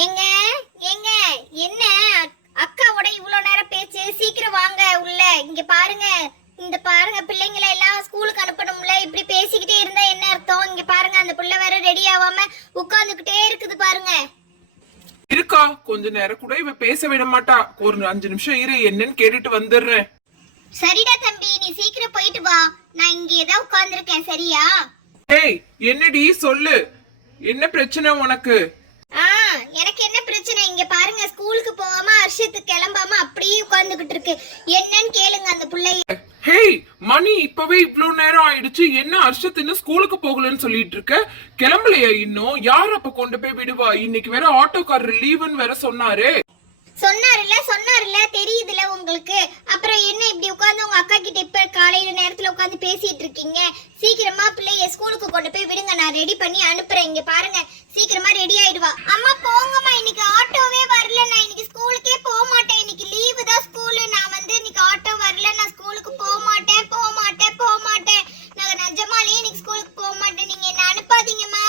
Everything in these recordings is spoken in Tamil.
ஏங்க ஏங்க என்ன அக்காவோட இவ்வளோ நேரம் பேச்சு? சீக்கிரம் வாங்க உள்ள. இங்க பாருங்க, இந்த பாருங்க, பிள்ளைங்களை எல்லாம் ஸ்கூலுக்கு அனுப்பணும்ல. இப்படி பேசிக்கிட்டே இருந்தா என்ன அர்த்தம்? இங்க பாருங்க, அந்த பிள்ளை வேற ரெடி ஆகாம உட்கார்ந்துகிட்டே இருக்குது பாருங்க. இருக்கா கொஞ்ச நேரம் கூட இவ பேச விட மாட்டா. ஒரு 5 நிமிஷம் இரு, என்னன்னு கேட்டுட்டு வந்துடுறேன். சரிடா தம்பி, நீ சீக்கிரம் போயிட்டு வா. நான் இங்கே தான் உட்கார்ந்துருக்கேன், சரியா? ஏய், என்னடி சொல்லு, என்ன பிரச்சனை உனக்கு? எனக்கு என்ன பிரச்சனை? இங்க பாருங்க, ஸ்கூலுக்கு போகாம அர்ஷத்துக்கு கிளம்பாம அப்படியே உட்கார்ந்துகிட்டு இருக்கு. என்னன்னு கேளுங்க அந்த பிள்ளைய. ஹேய், மணி இப்பவே இவ்வளவு நேரம் ஆயிடுச்சு, என்ன அர்ஷத் இன்னும் ஸ்கூலுக்கு போகலன்னு சொல்லிட்டு இருக்க? கிளம்பலையா இன்னும்? யார் அப்ப கொண்டு போய் விடுவா? இன்னைக்கு வேற ஆட்டோக்காரர் லீவுன்னு வேற சொன்னாரு. சொன்னாருல தெரியுதுல உங்களுக்கு. அப்புறம் என்ன இப்படி உட்கார்ந்து உங்க அக்கா கிட்ட இப்ப காலையில நேரத்துல உட்கார்ந்து பேசிட்டு இருக்கீங்க? சீக்கிரமா பிள்ளைய ஸ்கூலுக்கு கொண்டு போய் விடுங்க, நான் ரெடி பண்ணி அனுப்புறேன். இங்க பாருங்க, சீக்கிரமா ரெடி ஆயிடுவா. அம்மா போங்கம்மா, இன்னைக்கு ஆட்டோவே வரல. நான் இன்னைக்கு ஸ்கூலுக்கே போக மாட்டேன். இன்னைக்கு லீவு தான் ஸ்கூலு. நான் வந்து இன்னைக்கு ஆட்டோ வரல, நான் ஸ்கூலுக்கு போக மாட்டேன். நான் நிஜமாலே இன்னைக்கு ஸ்கூலுக்கு போக மாட்டேன். நீங்க என்ன அனுப்பாதீங்கம்மா.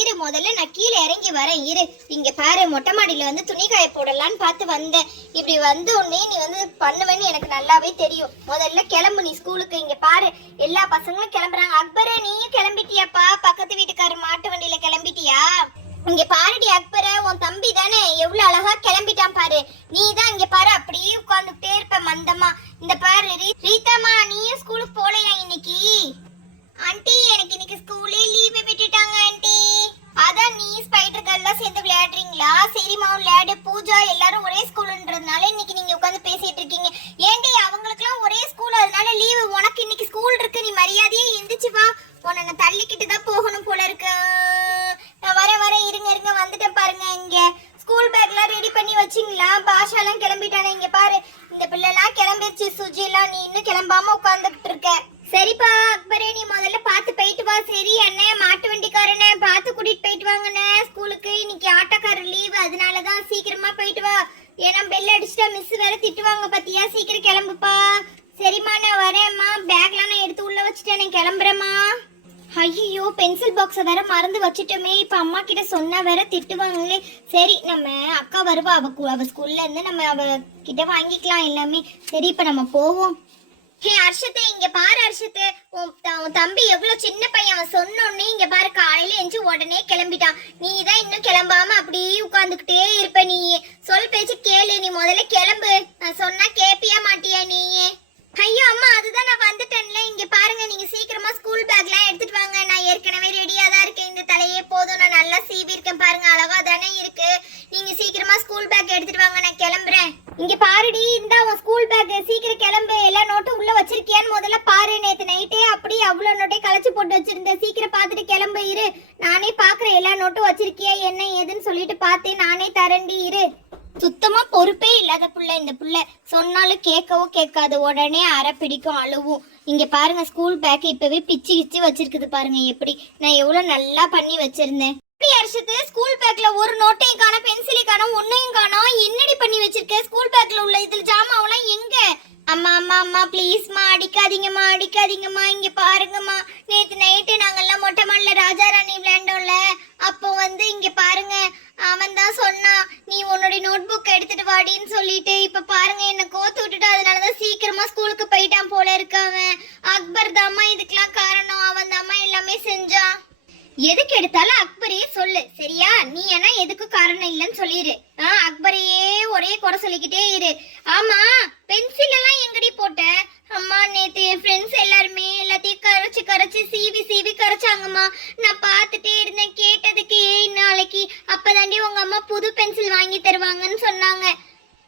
இரு முதல்ல நான் கீழே இறங்கி வரேன். இரு, இங்க பாரு, மொட்டை மாடியில வந்து துணி காய போடலான்னு பார்த்து வந்தேன். இப்படி வந்து உடனே நீ வந்து பண்ணுவேன்னு எனக்கு நல்லாவே தெரியும். முதல்ல கிளம்பு நீ ஸ்கூலுக்கு. இங்க பாரு, எல்லா பசங்களும் கிளம்புறாங்க. அக்பரே, நீயும் கிளம்பிட்டியாப்பா? பக்கத்து வீட்டுக்காரர் மாட்டு வண்டியில கிளம்பிட்டியா? இங்க பாருடி அக்பரே, உன் தம்பி தானே எவ்வளவு அழகா கிளம்பிட்டான் பாரு. நீ தான் இங்க பாரு அப்படியே உட்கார்ந்துட்டே இருப்ப மந்தமா. இந்த பாரு ரீதாமா, நீயும் ஸ்கூலுக்கு போலையா இன்னைக்கு? ஆண்டி, எனக்கு இன்னைக்கு ஸ்கூலே லீவு விட்டுட்டாங்க ஆண்டி. அதான் நீ ஸ்பைடர் கேர்ள்லாம் சேர்ந்து விளையாடுறீங்களா? சரிமா, விளையாடு. பூஜா எல்லாரும் ஒரே ஸ்கூல்ன்றதுனால இன்னைக்கு நீங்க உட்காந்து பேசிட்டு இருக்கீங்க. ஏண்டி, அவங்களுக்குலாம் ஒரே ஸ்கூல், அதனால லீவு. உனக்கு இன்னைக்கு ஸ்கூல் இருக்கு, நீ மரியாதையே எந்திரிச்சு வா. உன்னை நான் தள்ளிக்கிட்டு தான் போகணும் போல இருக்கு. நான் வரேன், இருங்க வந்துட்டேன் பாருங்க. இங்க ஸ்கூல் பேக்லாம் ரெடி பண்ணி வச்சிங்களா? பாஷாலாம் கிளம்பிட்டானே. இங்க பாரு, இந்த பிள்ளைலாம் கிளம்பிருச்சு. சுஜி எல்லாம், நீ இன்னும் கிளம்பாம உட்கார்ந்துட்டு இருக்க. சரிப்பா அக்பரே, நீ முதல்ல பார்த்து போயிட்டு வா. சரி அண்ணே, மாட்டு வண்டிக்காரனே, பார்த்து கூட்டிட்டு போயிட்டு வாங்கண்ணே ஸ்கூலுக்கு. இன்னைக்கு ஆட்டோக்காரர் லீவு, அதனாலதான் சீக்கிரமா போயிட்டு வா. ஏன்னா பெல் அடிச்சுட்டா மிஸ் வேற திட்டுவாங்க பத்தியா. சீக்கிரம் கிளம்புப்பா. சரிம்மா, நான் வரேம்மா. பேக்லாம் நான் எடுத்து உள்ள வச்சுட்டேன், நான் கிளம்புறேம்மா. ஐயோ, பென்சில் பாக்ஸை வேற மறந்து வச்சுட்டோமே. இப்ப அம்மா கிட்ட சொன்னா வேற திட்டுவாங்களே. சரி, நம்ம அக்கா வருவா, அவ ஸ்கூல்ல இருந்து நம்ம அவ கிட்ட வாங்கிக்கலாம் எல்லாமே. சரி, இப்ப நம்ம போவோம். ஹே அர்ஷத்து, இங்க பாரு அர்ஷத்து, உன் தம்பி எவ்வளவு சின்ன பையன். அவன் சொன்னோன்னே இங்க பாரு, காலையில எஞ்சி உடனே கிளம்பிட்டான். நீ தான் இன்னும் கிளம்பாம அப்படியே உட்கார்ந்துகிட்டே இருப்ப. நீ சொல் பேச்சு கேளு. நீ முதல்ல கிளம்பு. நான் சொன்னா கேப்பியா மாட்டியா நீ? ஐயோ அம்மா, அதுதான் நான் வந்துட்டேன்ல. இங்க பாருங்க, நீங்க சீக்கிரமா ஸ்கூல் பேக்லாம் எடுத்துட்டு வாங்க. நான் ஏற்கனவே ரெடியா தான் இருக்கேன். இந்த தலையே போதும், நான் நல்லா சீவி இருக்கேன் பாருங்க, அழகா தானே இருக்கு. நீங்க சீக்கிரமா ஸ்கூல் பேக் எடுத்துட்டு வாங்க, நான் கிளம்புறேன். இங்க பாருடி, இந்த உன் ஸ்கூல் பேக், சீக்கிரம் கிளம்பு. எல்லா நோட்டும் உள்ள வச்சிருக்கியான்னு முதல்ல பாரு. நேத்து நைட்டே அப்படியே அவ்வளவு நோட்டை களைச்சு போட்டு வச்சிருந்தேன். சீக்கிரம் பார்த்துட்டு கிளம்பு. இரு, நானே பாக்குறேன் எல்லா நோட்டும் வச்சிருக்கியா என்ன ஏதுன்னு சொல்லிட்டு பார்த்தேன். நானே தரண்டி. இரு, சுத்தமா பொறுப்பே இல்லாத புள்ள இந்த புள்ள. சொன்னாலும் கேட்கவும் கேட்காது, உடனே அரை பிடிக்கும், அழுவும். இங்க பாருங்க, ஸ்கூல் பேக் இப்பவே பிச்சு கிச்சு வச்சிருக்குது பாருங்க. எப்படி நான் எவ்வளவு நல்லா பண்ணி வச்சிருந்தேன். ஸ்கூல் பேக்ல ஒரு நோட்டையும் காணோம், பென்சிலையும் காணோம், ஒன்னையும் காணோம். என்னடி பண்ணி வச்சிருக்க? ஸ்கூல் பேக்ல உள்ள இதுல ஜாமாவெல்லாம் எங்க? அம்மா அம்மா அம்மா ப்ளீஸ்மா, அடிக்காதீங்கம்மா. இங்க பாருங்கம்மா, நேத்து நைட்டு நாங்கெல்லாம் மொட்டை மாடல ராஜா ராணி விளையாண்டோம்ல, அப்போ வந்து இங்க பாருங்க, அவன் தான் சொன்னான் நீ உன்னுடைய நோட் புக் எடுத்துட்டு வாடின்னு சொல்லிட்டு. இப்ப பாருங்க, என்ன கோத்து விட்டுட்டு, அதனாலதான் சீக்கிரமா ஸ்கூலுக்கு போயிட்டான் போல இருக்கு அவன். அக்பர் தாம்மா இதுக்கெல்லாம் காரணம். அவன் தாம்மா எல்லாமே செஞ்சான். எதுக்கு எடுத்தாலும் அக்பரையே சொல்லு, சரியா? நீ ஏன்னா எதுக்கும் காரணம் இல்லைன்னு சொல்லிடு. அக்பரையே ஒரே குறை சொல்லிக்கிட்டே இரு. ஆமா, பென்சில் எல்லாம் எங்கடி போட்ட? அம்மா, நேத்து என் ஃப்ரெண்ட்ஸ் எல்லாருமே எல்லாத்தையும் கரைச்சு சீவி கரைச்சாங்கம்மா. நான் பார்த்துட்டே இருந்தேன். கேட்டதுக்கு நாளைக்கு அப்பதாண்டி உங்க அம்மா புது பென்சில் வாங்கி தருவாங்கன்னு சொன்னாங்க.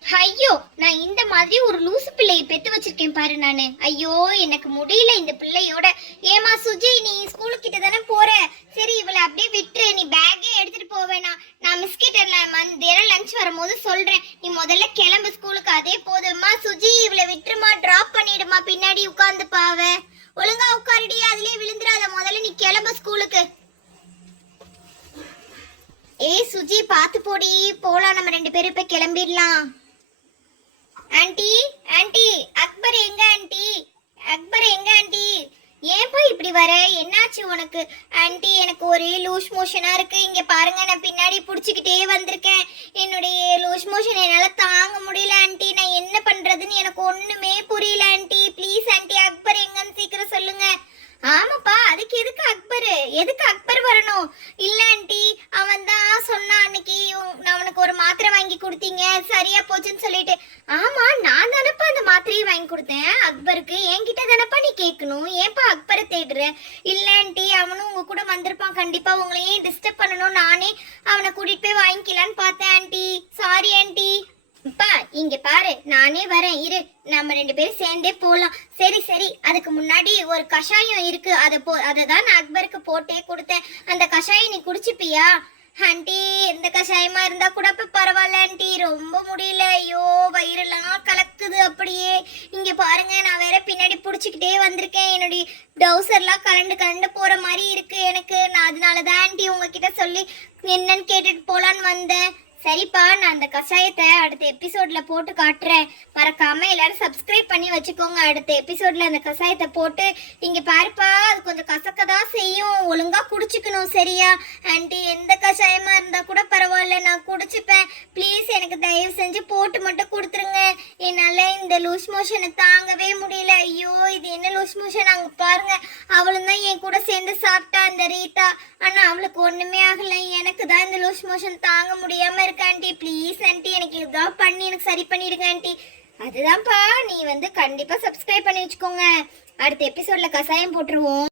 ஐயோ, நான் இந்த மாதிரி ஒரு லூசு பிள்ளையை பெத்து வச்சிருக்கேன் பாரு நானு. ஐயோ, எனக்கு முடியல இந்த பிள்ளையோட. ஏமா சுஜி, நீ ஸ்கூலு கிட்ட தானே போற? சரி, இவளை அப்படியே விட்டுரு. நீ பேக்கே எடுத்துட்டு போவேனா? நான் மிஸ்கிட்ட மத்தியானம் லஞ்ச் வரும்போது சொல்றேன். நீ முதல்ல கிளம்பு ஸ்கூலுக்கு. அதே போதும்மா. சுஜி, இவளை விட்டுருமா, டிராப் பண்ணிடுமா, பின்னாடி உட்கார்ந்து பாவ. ஒழுங்கா உட்காருடி, அதுலயே விழுந்துடாத. முதல்ல நீ கிளம்பு ஸ்கூலுக்கு. ஏய் சுஜி, பாத்து போடி, போலாம். நம்ம 2 பேரும் இப்ப கிளம்பிடலாம். ஆண்டி, அக்பர் எங்க ஆண்டி? ஏன்பா இப்படி வர? என்னாச்சு உனக்கு? ஆன்ட்டி, எனக்கு ஒரே லூஸ் மோஷனா இருக்கு. இங்க பாருங்க, நான் பின்னாடி புடிச்சுக்கிட்டே வந்திருக்கேன். என்னுடைய லூஸ் மோஷன் என்னால தாங்க முடியல ஆன்ட்டி. நான் என்ன பண்றதுன்னு எனக்கு ஒண்ணுமே புரியல ஆன்ட்டி. ப்ளீஸ் ஆன்ட்டி, அக்பர் எங்கன்னு சீக்கிரம் சொல்லுங்க. ஆமாப்பா, அதுக்கு எதுக்கு அக்பர்? எதுக்கு அக்பர் வரணும்? இல்ல ஆன்ட்டி, அவன் தான் சொன்னான் அன்னைக்கு நான் அவனுக்கு ஒரு மாத்திரை வாங்கி கொடுத்தீங்க, சரியா போச்சுன்னு சொல்லிட்டு. ஆமா, நான் தானப்பா அந்த மாத்திரையை வாங்கி கொடுத்தேன் அக்பருக்கு. என்கிட்ட தானப்பா நீ கேட்கணும். ஏன்பா அக்பரை தேடுற? இல்ல ஆன்ட்டி, அவனும் உங்க கூட வந்திருப்பான். கண்டிப்பா உங்களையும் டிஸ்டர்ப் பண்ணணும். நானே அவனை கூட்டிட்டு போய் வாங்கிக்கலான்னு பார்த்தேன் ஆன்ட்டி. Sorry anti. அப்பா, இங்க பாரு, நானே வரேன், இரு. நம்ம 2 பேரும் சேர்ந்தே போலாம். சரி சரி, அதுக்கு முன்னாடி ஒரு கஷாயம் இருக்கு, அதை தான் நான் அக்பருக்கு போட்டே கொடுத்தேன். அந்த கஷாயம் நீ குடிச்சுப்பியா? ஆன்ட்டி, எந்த கஷாயமா இருந்தா கூட இப்ப பரவாயில்ல ஆன்ட்டி. ரொம்ப முடியல. ஐயோ, வயிறெல்லாம் கலக்குது அப்படியே. இங்க பாருங்க, நான் வேற பின்னாடி புடிச்சுக்கிட்டே வந்திருக்கேன். என்னுடைய டவுசர்லாம் கலண்டு போற மாதிரி இருக்கு எனக்கு. நான் அதனாலதான் ஆன்ட்டி உங்ககிட்ட சொல்லி என்னன்னு கேட்டுட்டு போலான்னு வந்தேன். சரிப்பா, நான் அந்த கஷாயத்தை அடுத்த எபிசோட்ல போட்டு காட்டுறேன். மறக்காம எல்லாரும் சப்ஸ்கிரைப் பண்ணி வச்சுக்கோங்க. அடுத்த எபிசோட்ல அந்த கஷாயத்தை போட்டு. இங்க பாருப்பா, அது கொஞ்சம் கசக்கதான் செய்யும். ஒழுங்கா குடிச்சுக்கணும், சரியா? ஆன்ட்டி, எந்த கஷாயமா இருந்தா கூட பரவாயில்ல, நான் குடிச்சுப்பேன். ப்ளீஸ் எனக்கு தயவு செஞ்சு போட்டு மட்டும் கொடுத்துருங்க. என்னால இந்த லூஸ் மோஷனை தாங்கவே முடியல. ஐயோ, இது என்ன லூஸ் மோஷன்? அங்க பாருங்க, அவளும் தான் என் கூட சேர்ந்து சாப்பிட்டா, அந்த ரீதா. ஆனா அவளுக்கு ஒண்ணுமே ஆகல. எனக்கு தான் இந்த லூஸ் மோஷன் தாங்க முடியாம இருக்கு ஆன்ட்டி. ப்ளீஸ் ஆன்ட்டி, எனக்கு ஏதாவது பண்ணி எனக்கு சரி பண்ணிடுங்க ஆன்ட்டி. அதுதான்ப்பா, நீ வந்து கண்டிப்பா சப்ஸ்கிரைப் பண்ணி வச்சுக்கோங்க. அடுத்த எபிசோட்ல கஷாயம் போட்டுருவோம்.